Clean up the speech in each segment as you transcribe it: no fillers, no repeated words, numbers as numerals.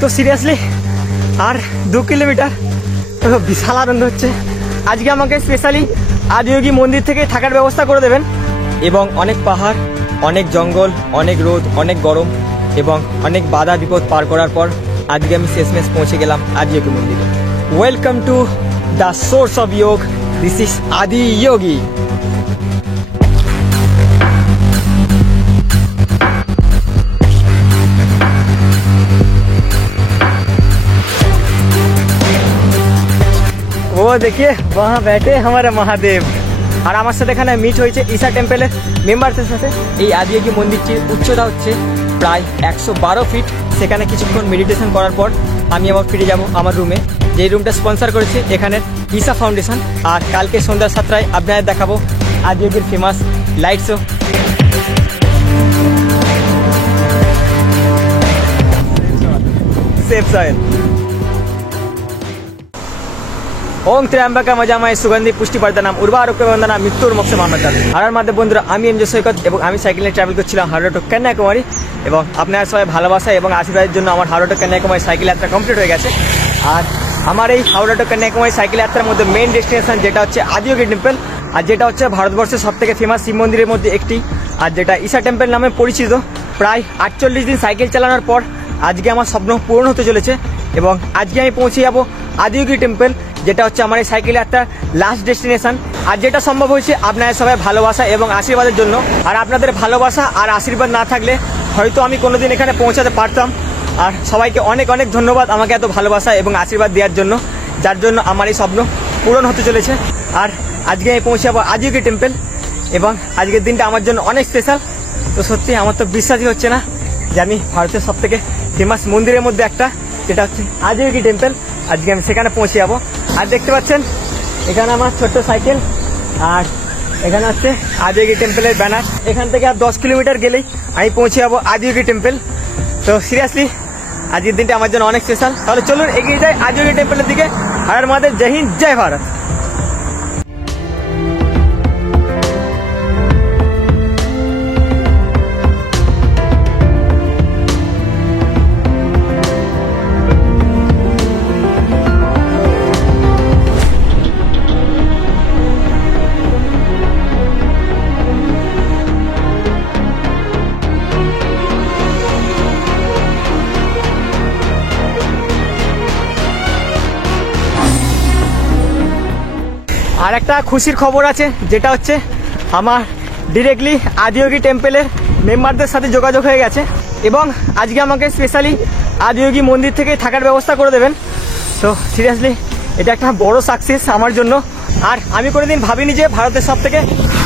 তো সিরিয়াসলি আর 2 কিলোমিটার, বিশাল আনন্দ হচ্ছে। আজকে আমাকে স্পেশালি আদিয়োগী মন্দির থেকে থাকার ব্যবস্থা করে দেবেন, এবং অনেক পাহাড়, অনেক জঙ্গল, অনেক রোদ, অনেক গরম এবং অনেক বাধা বিপদ পার করার পর আজকে আমি শেষমেশ পৌঁছে গেলাম আদিয়োগী মন্দিরে। Welcome to the source of যোগ, দিস ইজ আদিয়োগী। ও দেখিয়ে वहाँ बैठे हमारे महादेव। আর আমার সাথে এখানে মিট হয়েছে ঈশা টেম্পলের মেম্বারদের সাথে। এই আদিয়োগী মন্দিরটির উচ্চতা হচ্ছে প্রায় 112 ফিট। সেখানে কিছুক্ষণ মেডিটেশন করার পর আমি আবার ফিরে যাব আমার রুমে, যে রুমটা স্পন্সর করেছে এখানের ঈশা ফাউন্ডেশন। আর কালকে সন্ধ্যা 7টায় আপনাদের দেখাবো আদিয়োগীর famous light show. Save soil. ওম ত্র্যম্বকম যজামহে সুগন্ধি পুষ্টিবর্ধনম উর্বারুকম বন্ধনাম মৃত্যুর মোক্ষে মামৃতাৎ। হারার মাধ্যমে বন্ধুরা, আমি এনজয় সৈকত এবং আমি সাইকেলে ট্রাভেল করছিলাম হাওড়া টু কন্যাকুমারী, এবং আপনার সবাই ভালোবাসা এবং আশীর্বাদের জন্য আমার হাওড়া টু কন্যাকুমারী সাইকেল যাত্রা কমপ্লিট হয়ে গেছে। আর আমার এই হাওড়া টু কন্যাকুমারী সাইকেল যাত্রার মধ্যে মেইন ডেস্টিনেশন যেটা হচ্ছে আদিয়োগী টেম্পল, আর যেটা হচ্ছে ভারতবর্ষের সবথেকে ফেমাস শিব মন্দিরের মধ্যে একটি, আর যেটা ঈশা টেম্পল নামে পরিচিত। প্রায় 48 দিন সাইকেল চালানোর পর আজকে আমার স্বপ্ন পূরণ হতে চলেছে, এবং আজকে আমি পৌঁছে যাব আদিয়োগী টেম্পল, যেটা হচ্ছে আমার এই সাইকেল যাত্রার লাস্ট ডেস্টিনেশন। আর যেটা সম্ভব হয়েছে আপনাদের সবাই ভালোবাসা এবং আশীর্বাদের জন্য। আর আপনাদের ভালোবাসা আর আশীর্বাদ না থাকলে হয়তো আমি কোনোদিন এখানে পৌঁছাতে পারতাম। আর সবাইকে অনেক অনেক ধন্যবাদ আমাকে এত ভালোবাসা এবং আশীর্বাদ দেওয়ার জন্য, যার জন্য আমার এই স্বপ্ন পূরণ হতে চলেছে। আর আজকে আমি পৌঁছে যাবো আদিয়োগী টেম্পল, এবং আজকের দিনটা আমার জন্য অনেক স্পেশাল। তো সত্যি আমার তো বিশ্বাসই হচ্ছে না যে আমি ভারতের সবথেকে ফেমাস মন্দিরের মধ্যে একটা, যেটা হচ্ছে আদিয়োগী টেম্পল, আজকে আমি সেখানে পৌঁছে যাবো। আর দেখতে পাচ্ছেন এখানে আমার ছোট্ট সাইকেল, আর এখানে হচ্ছে আদিয়োগী টেম্পলের ব্যানার। এখান থেকে আর 10 কিলোমিটার গেলেই আমি পৌঁছে যাবো আদিয়োগী টেম্পল। তো সিরিয়াসলি আজকের দিনটা আমার জন্য অনেক স্পেশাল। তাহলে চলুন এগিয়ে যাই আদিয়োগী টেম্পলের দিকে। আর আমাদের জয় হিন্দ, জয় ভারত। আর একটা খুশির খবর আছে, যেটা হচ্ছে আমার ডিরেক্টলি আদিয়োগী টেম্পলের মেম্বারদের সাথে যোগাযোগ হয়ে গেছে, এবং আজকে আমাকে স্পেশালি আদিয়োগী মন্দির থেকে থাকার ব্যবস্থা করে দেবেন। তো সিরিয়াসলি এটা একটা বড় সাকসেস আমার জন্য। আর আমি কোনোদিন ভাবিনি যে ভারতের সবথেকে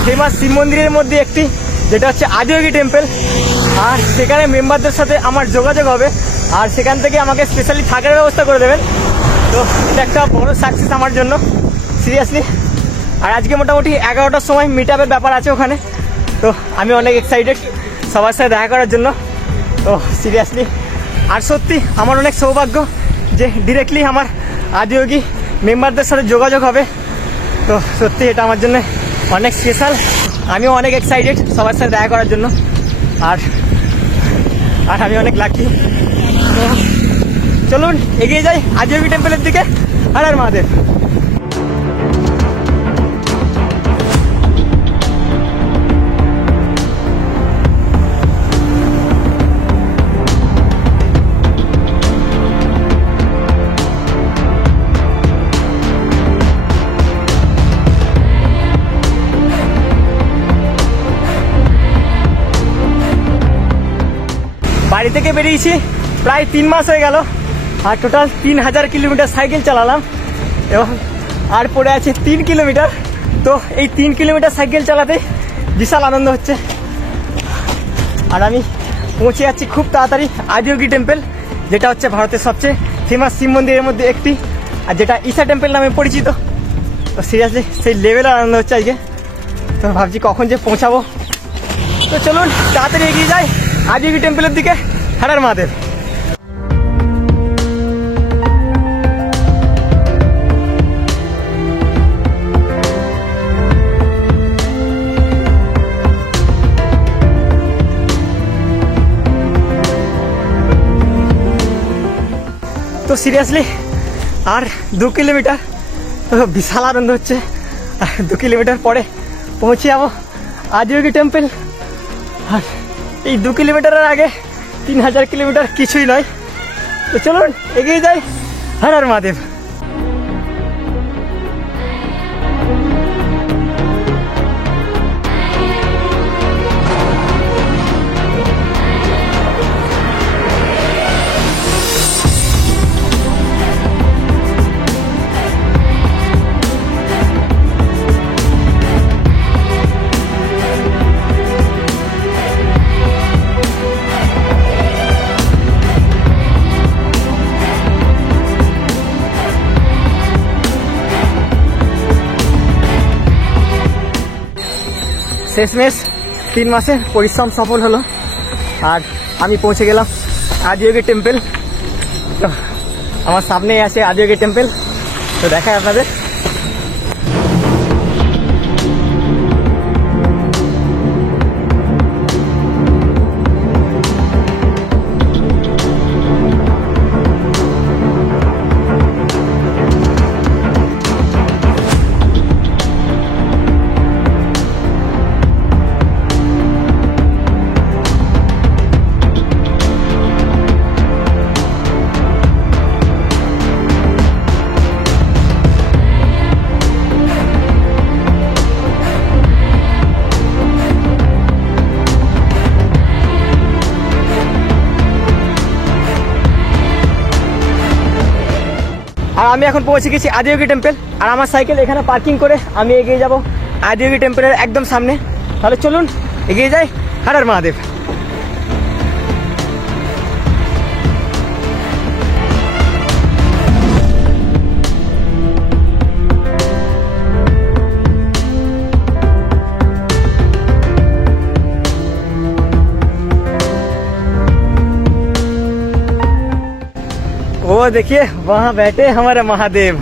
ফেমাস শিব মন্দিরের মধ্যে একটি, যেটা হচ্ছে আদিয়োগী টেম্পল, আর সেখানে মেম্বারদের সাথে আমার যোগাযোগ হবে, আর সেখান থেকে আমাকে স্পেশালি থাকার ব্যবস্থা করে দেবেন। তো এটা একটা বড় সাকসেস আমার জন্য সিরিয়াসলি। আর আজকে মোটামুটি 11টার সময় মিট আপের ব্যাপার আছে ওখানে। তো আমি অনেক এক্সাইটেড সবার সাথে দেখা করার জন্য। তো সিরিয়াসলি আর সত্যি আমার অনেক সৌভাগ্য যে ডিরেক্টলি আমার আদিয়োগী মেম্বারদের সাথে যোগাযোগ হবে। তো সত্যি এটা আমার জন্য অনেক স্পেশাল। আমিও অনেক এক্সাইটেড সবার সাথে দেখা করার জন্য, আর আমি অনেক লাকি। তো চলুন এগিয়ে যাই আদিয়োগী টেম্পলের দিকে। হর হর মহাদেব। বাড়ি থেকে বেরিয়েছি প্রায় 3 মাস হয়ে গেল, আর টোটাল 3000 কিলোমিটার সাইকেল চালালাম, এবং আর পড়ে আছে 3 কিলোমিটার। তো এই 3 কিলোমিটার সাইকেল চালাতে বিশাল আনন্দ হচ্ছে। আর আমি পৌঁছে যাচ্ছি খুব তাড়াতাড়ি আদিয়োগী টেম্পল, যেটা হচ্ছে ভারতের সবচেয়ে ফেমাস শিব মন্দিরের মধ্যে একটি, আর যেটা ঈশা টেম্পল নামে পরিচিত। তো সিরিয়াসলি সেই লেভেলের আনন্দ হচ্ছে আজকে। তো ভাবছি কখন যে পৌঁছাবো। তো চলুন তাড়াতাড়ি এগিয়ে যাই আদিয়োগী টেম্পলের দিকে। হর হর মহাদেব। তো সিরিয়াসলি আর 2 কিলোমিটার, বিশাল আনন্দ হচ্ছে। 2 কিলোমিটার পরে পৌঁছে যাবো আদিয়োগী টেম্পল। আর এই 2 কিলোমিটারের আগে 3000 কিলোমিটার কিছুই নয়। তো চলুন এগিয়ে যাই। হর হর মহাদেব। শেষমেশ 3 মাসের পরিশ্রম সফল হলো আর আমি পৌঁছে গেলাম আদিয়োগী টেম্পল। তো আমার সামনেই আছে আদিয়োগী টেম্পল, তো দেখায় আপনাদের। আর আমি এখন পৌঁছে গেছি আদিয়োগী টেম্পল, আর আমার সাইকেল এখানে পার্কিং করে আমি এগিয়ে যাব আদিয়োগী টেম্পলের একদম সামনে। তাহলে চলুন এগিয়ে যাই। হর হর মহাদেব। वो देखिए वहां बैठे हमारे महादेव।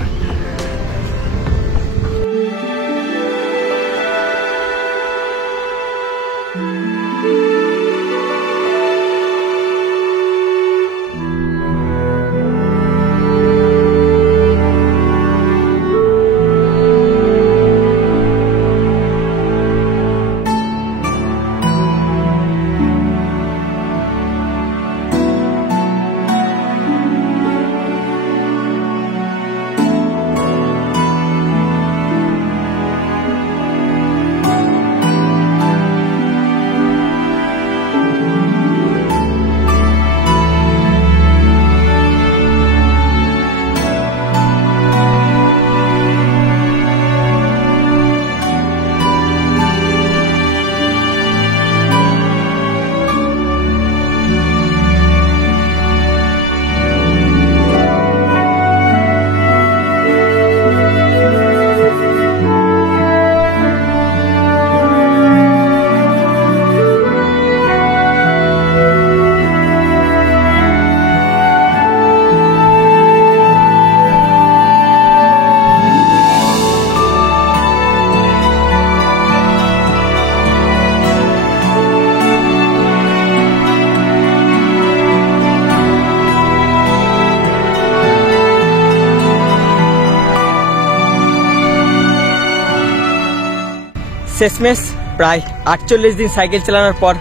শেষমেশ প্রায় 48 দিন সাইকেল চালানোর পর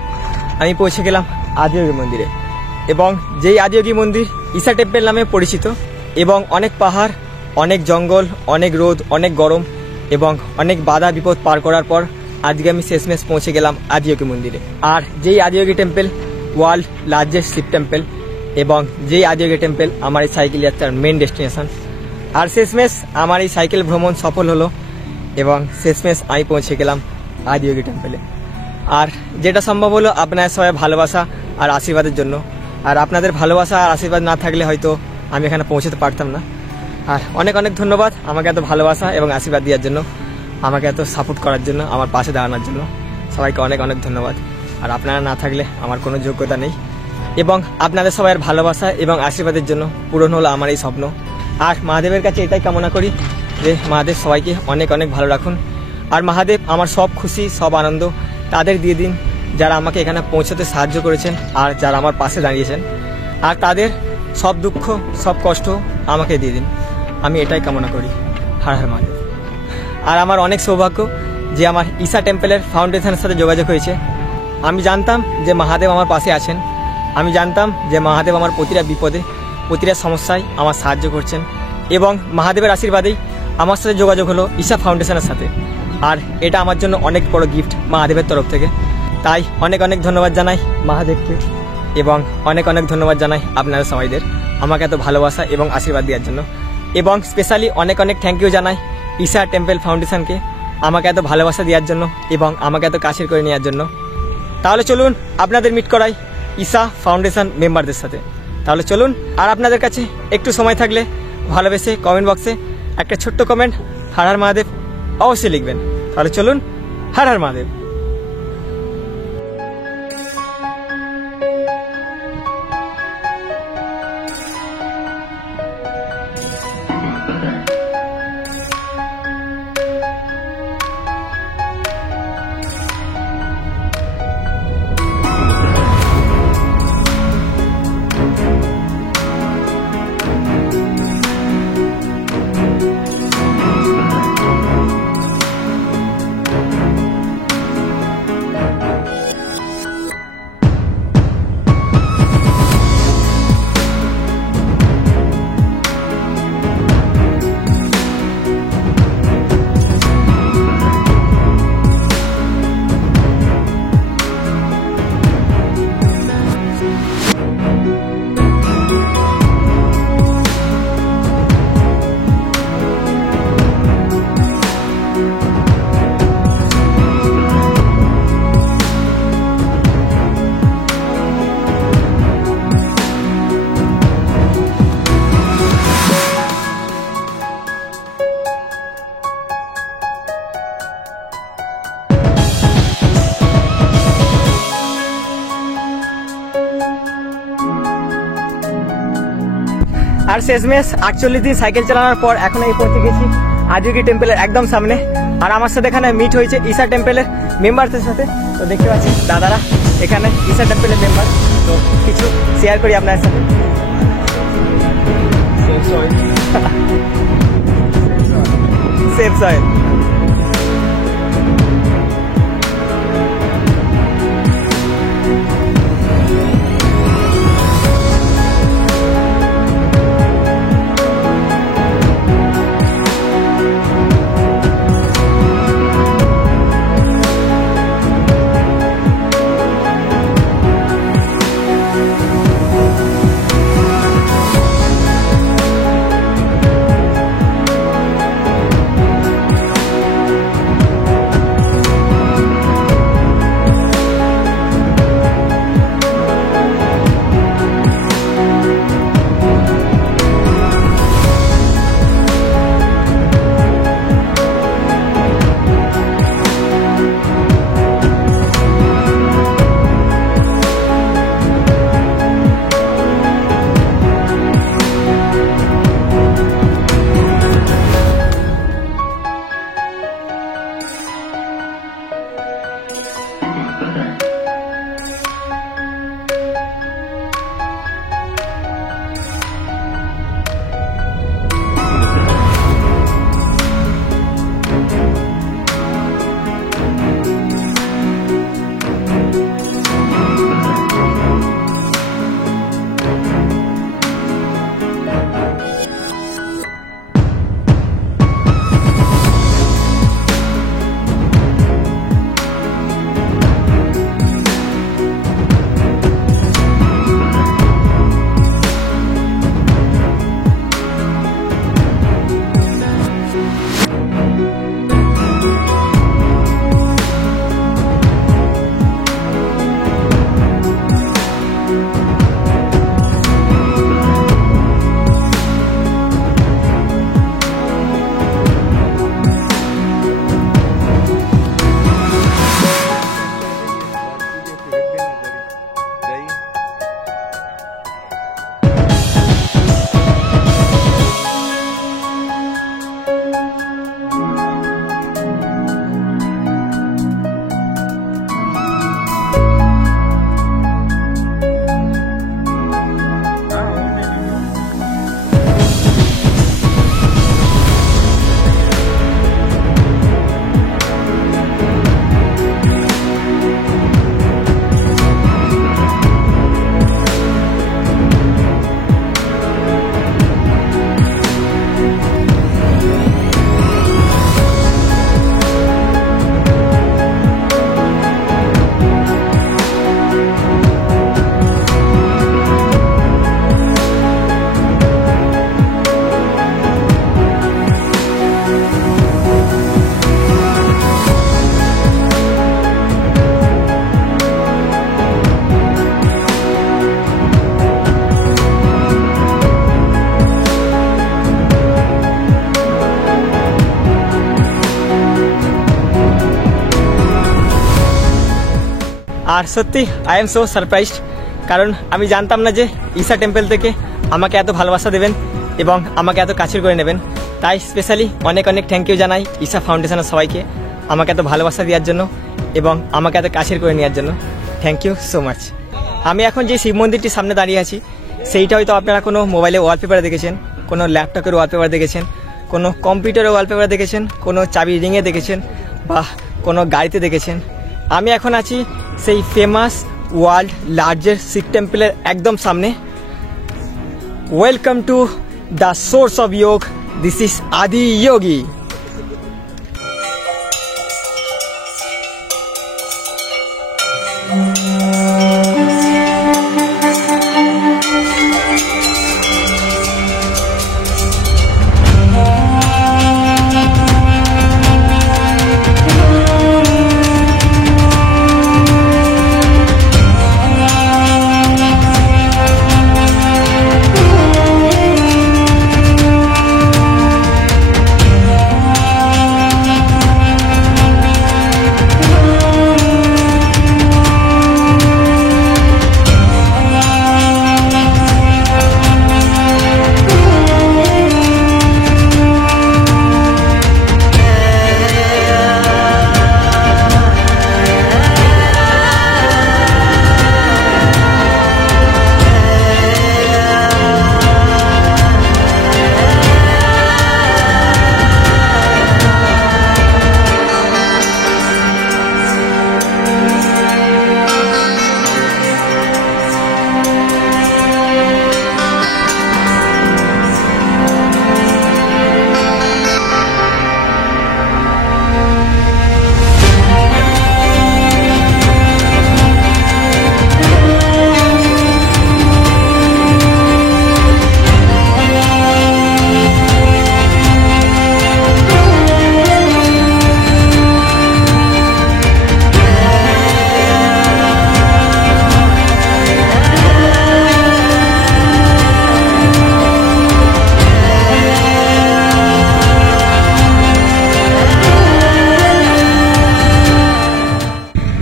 আমি পৌঁছে গেলাম আদিয়োগী মন্দিরে। এবং যেই আদিয়োগী মন্দির ঈশা টেম্পল নামে পরিচিত, এবং অনেক পাহাড়, অনেক জঙ্গল, অনেক রোদ, অনেক গরম এবং অনেক বাধা বিপদ পার করার পর আজকে আমি শেষমেশ পৌঁছে গেলাম আদিয়োগী মন্দিরে। আর যেই Adiyogi temple world largest Shiva temple, এবং যেই আদিয়োগী টেম্পল আমার এই সাইকেল যাত্রার মেন ডেস্টিনেশন। আর শেষমেশ আমার এই সাইকেল ভ্রমণ সফল হলো এবং শেষমেশ আমি পৌঁছে গেলাম আদিয়োগী টেম্পলে। আর যেটা সম্ভব হলো আপনার সবাই ভালোবাসা আর আশীর্বাদের জন্য। আর আপনাদের ভালোবাসা আর আশীর্বাদ না থাকলে হয়তো আমি এখানে পৌঁছতে পারতাম না। আর অনেক অনেক ধন্যবাদ আমাকে এত ভালোবাসা এবং আশীর্বাদ দেওয়ার জন্য, আমাকে এত সাপোর্ট করার জন্য, আমার পাশে দাঁড়ানোর জন্য সবাইকে অনেক অনেক ধন্যবাদ। আর আপনারা না থাকলে আমার কোনো যোগ্যতা নেই। এবং আপনাদের সবাইয়ের ভালোবাসা এবং আশীর্বাদের জন্য পূরণ হলো আমার এই স্বপ্ন। আর মহাদেবের কাছে এটাই কামনা করি যে মহাদেব সবাইকে অনেক অনেক ভালো রাখুন। আর মহাদেব আমার সব খুশি, সব আনন্দ তাদের দিয়ে দিন যারা আমাকে এখানে পৌঁছাতে সাহায্য করেছেন আর যারা আমার পাশে দাঁড়িয়েছেন। আর তাদের সব দুঃখ সব কষ্ট আমাকে দিয়ে দিন, আমি এটাই কামনা করি। হর হর মহাদেব। আর আমার অনেক সৌভাগ্য যে আমার ঈশা টেম্পলের ফাউন্ডেশনের সাথে যোগাযোগ হয়েছে। আমি জানতাম যে মহাদেব আমার পাশে আছেন, আমি জানতাম যে মহাদেব আমার প্রতিটা বিপদে প্রতিটা সমস্যায় আমার সাহায্য করছেন, এবং মহাদেবের আশীর্বাদেই আমার সাথে যোগাযোগ হলো ঈশা ফাউন্ডেশনের সাথে। আর এটা আমার জন্য অনেক বড় গিফট মহাদেবের তরফ থেকে। তাই অনেক অনেক ধন্যবাদ জানাই মহাদেবকে, এবং অনেক অনেক ধন্যবাদ জানাই আপনারা সবাইদের আমাকে এত ভালোবাসা এবং আশীর্বাদ দেওয়ার জন্য। এবং স্পেশালি অনেক অনেক থ্যাংক ইউ জানাই ঈশা টেম্পল ফাউন্ডেশনকে আমাকে এত ভালোবাসা দেওয়ার জন্য এবং আমাকে এত কাছের করে নেওয়ার জন্য। তাহলে চলুন আপনাদের মিট করাই ঈশা ফাউন্ডেশন মেম্বারদের সাথে। তাহলে চলুন, আর আপনাদের কাছে একটু সময় থাকলে ভালোবেসে কমেন্ট বক্সে একটা ছোট্ট কমেন্ট হর হর মহাদেব অবশ্যই লিখবেন। তাহলে চলুন, হর হর মহাদেব। আর শেষমেশ 48 দিন সাইকেল চালানোর পর এখন এই পৌঁছে গেছি আজুকি টেম্পলের একদম সামনে। আর আমার সাথে এখানে মিট হয়েছে ঈশা টেম্পলের মেম্বারদের সাথে। তো দেখতে পাচ্ছি দাদারা এখানে ঈশা টেম্পলের মেম্বার, তো কিছু শেয়ার করি আপনার সাথে। Safe soil. আর সত্যি আই এম সো সারপ্রাইজড, কারণ আমি জানতাম না যে ঈশা টেম্পল থেকে আমাকে এত ভালোবাসা দেবেন এবং আমাকে এত কাছের করে নেবেন। তাই স্পেশালি অনেক অনেক থ্যাংক ইউ জানাই ঈশা ফাউন্ডেশনের সবাইকে আমাকে এত ভালোবাসা দেওয়ার জন্য এবং আমাকে এত কাছের করে নেওয়ার জন্য। Thank you so much. আমি এখন যে শিব মন্দিরটির সামনে দাঁড়িয়ে আছি সেইটা হয়তো আপনারা কোনো মোবাইলে ওয়ালপেপারে দেখেছেন, কোনো ল্যাপটপের ওয়ালপেপার দেখেছেন, কোনো কম্পিউটারের ওয়ালপেপার দেখেছেন, কোনো চাবি রিংয়ে দেখেছেন বা কোনো গাড়িতে দেখেছেন। আমি এখন আছি সেই ফেমাস ওয়ার্ল্ড লার্জেস্ট শিব টেম্পলের একদম সামনে। Welcome to the source of যোগ, দিস ইজ আদি যোগী।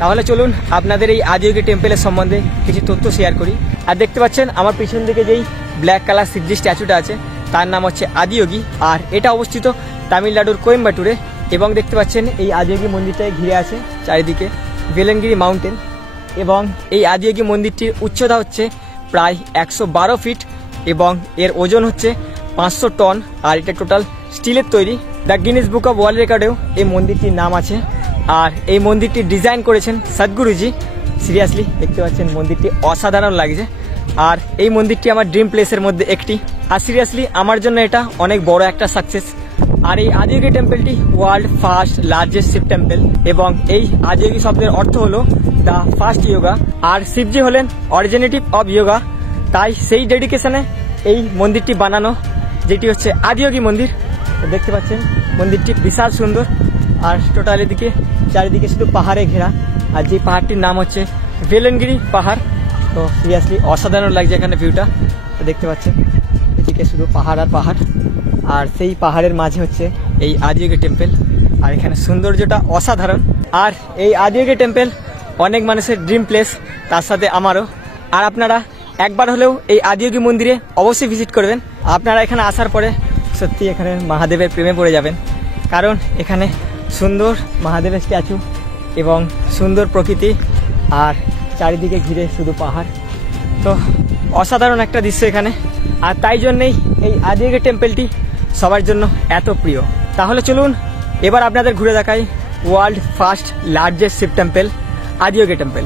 তাহলে চলুন আপনাদের এই আদিযোগী টেম্পলের সম্বন্ধে কিছু তথ্য শেয়ার করি। আর দেখতে পাচ্ছেন আমার পিছন দিকে যেই ব্ল্যাক কালার শিবজি স্ট্যাচুটা আছে তার নাম হচ্ছে আদিযোগী, আর এটা অবস্থিত তামিলনাড়ুর কোয়েম্বাটুরে। এবং দেখতে পাচ্ছেন এই আদিযোগী মন্দিরটায় ঘিরে আছে চারিদিকে বেলেনগিরি মাউন্টেন, এবং এই আদিযোগী মন্দিরটির উচ্চতা হচ্ছে প্রায় 112 ফিট এবং এর ওজন হচ্ছে 500 টন, আর এটা টোটাল স্টিলের তৈরি। The Guinness book of world রেকর্ডেও এই মন্দিরটির নাম আছে। আর এই মন্দিরটি ডিজাইন করেছেন সদ্গুরুজি। সিরিয়াসলি দেখতে পাচ্ছেন মন্দিরটি অসাধারণ লাগছে, আর এই মন্দিরটি আমার ড্রিম প্লেসের মধ্যে একটি। আর সিরিয়াসলি আমার জন্য এটা অনেক বড় একটা সাকসেস। আর এই আদিযোগী টেম্পলটি world first largest Shiva temple, এবং এই আদিযোগী শব্দের অর্থ হলো দ্য ফার্স্ট যোগা। আর শিবজি হলেন অরিজিনেটিভ অফ যোগা, তাই সেই ডেডিকেশনে এই মন্দিরটি বানানো, যেটি হচ্ছে আদিযোগী মন্দির। দেখতে পাচ্ছেন মন্দিরটি বিশাল সুন্দর, আর টোটাল এদিকে চারিদিকে শুধু পাহাড়ে ঘেরা, আর যে পাহাড়টির নাম হচ্ছে বেলেনগিরি পাহাড়। তো সিরিয়াসলি অসাধারণ লাগছে এখানে ভিউটা। তো দেখতে পাচ্ছেন এদিকে শুধু পাহাড় আর পাহাড়, আর সেই পাহাড়ের মাঝে হচ্ছে এই আদিযোগী টেম্পল, আর এখানে সৌন্দর্যটা অসাধারণ। আর এই আদিযোগী টেম্পল অনেক মানুষের ড্রিম প্লেস, তার সাথে আমারও। আর আপনারা একবার হলেও এই আদিযোগী মন্দিরে অবশ্যই ভিজিট করবেন। আপনারা এখানে আসার পরে সত্যি এখানে মহাদেবের প্রেমে পড়ে যাবেন, কারণ এখানে সুন্দর মহাদেবের স্ট্যাচু এবং সুন্দর প্রকৃতি, আর চারিদিকে ঘিরে শুধু পাহাড়। তো অসাধারণ একটা দৃশ্য এখানে, আর তাই জন্যেই এই আদিযোগী টেম্পলটি সবার জন্য এত প্রিয়। তাহলে চলুন এবার আপনাদের ঘুরে দেখাই world first largest Shiva temple, Adiyogi temple.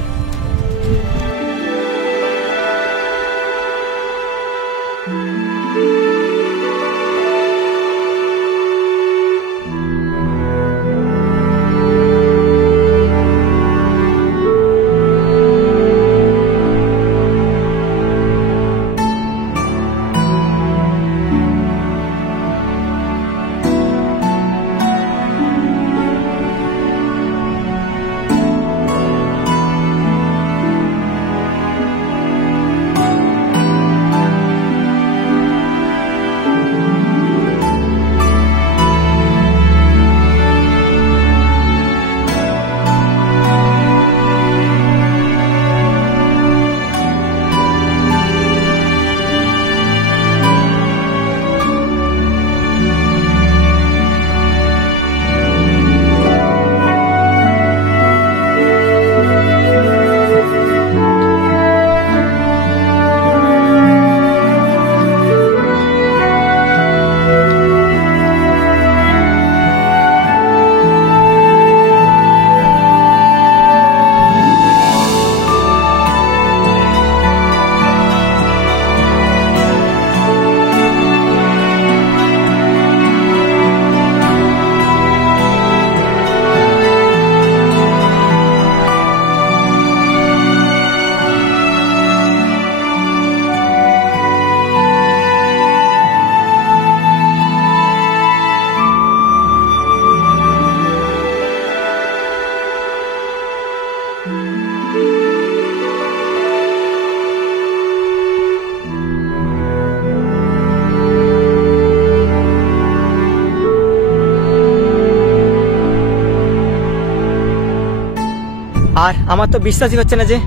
আর আমার তো বিশ্বাসই হচ্ছে না যে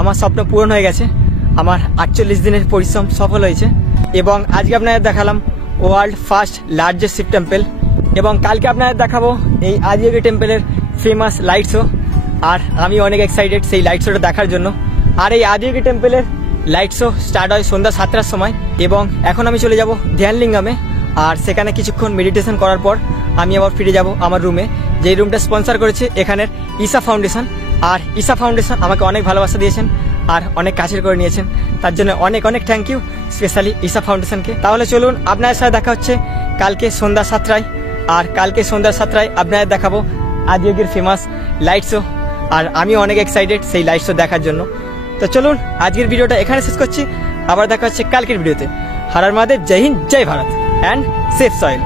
আমার স্বপ্ন পূরণ হয়ে গেছে। আমার 48 দিনের পরিশ্রম সফল হয়েছে। এবং আজকে আপনাদের দেখালাম world first largest Shiva temple, এবং কালকে আপনাদের দেখাবো এই আদিয়োগী টেম্পলের ফেমাস লাইট শো। আর আমি অনেক এক্সাইটেড সেই লাইট শোটা দেখার জন্য। আর এই আদিয়োগী টেম্পলের লাইট শো স্টার্ট হয় সন্ধ্যা 7টার সময়, এবং এখন আমি চলে যাব ধ্যানলিঙ্গামে। আর সেখানে কিছুক্ষণ মেডিটেশন করার পর আমি আবার ফিরে যাব আমার রুমে, যেই রুমটা স্পন্সর করেছে এখানের ঈশা ফাউন্ডেশন। আর ঈশা ফাউন্ডেশন আমাকে অনেক ভালোবাসা দিয়েছেন আর অনেক কাছের করে নিয়েছেন, তার জন্য অনেক অনেক থ্যাংক ইউ স্পেশালি ঈশা ফাউন্ডেশনকে। তাহলে চলুন, আপনাদের সাথে দেখা হচ্ছে কালকে সন্ধ্যা 7টায়। আর কালকে সন্ধ্যা 7টায় আপনাদের দেখাবো আদিয়োগীর ফেমাস লাইট শো। আর আমি অনেক এক্সাইটেড সেই লাইট শো দেখার জন্য। তো চলুন, আজকের ভিডিওটা এখানে শেষ করছি। আবার দেখা হচ্ছে কালকের ভিডিওতে। হর হর মহাদেব, জয় হিন্দ, জয় ভারত অ্যান্ড সেফ সয়েল।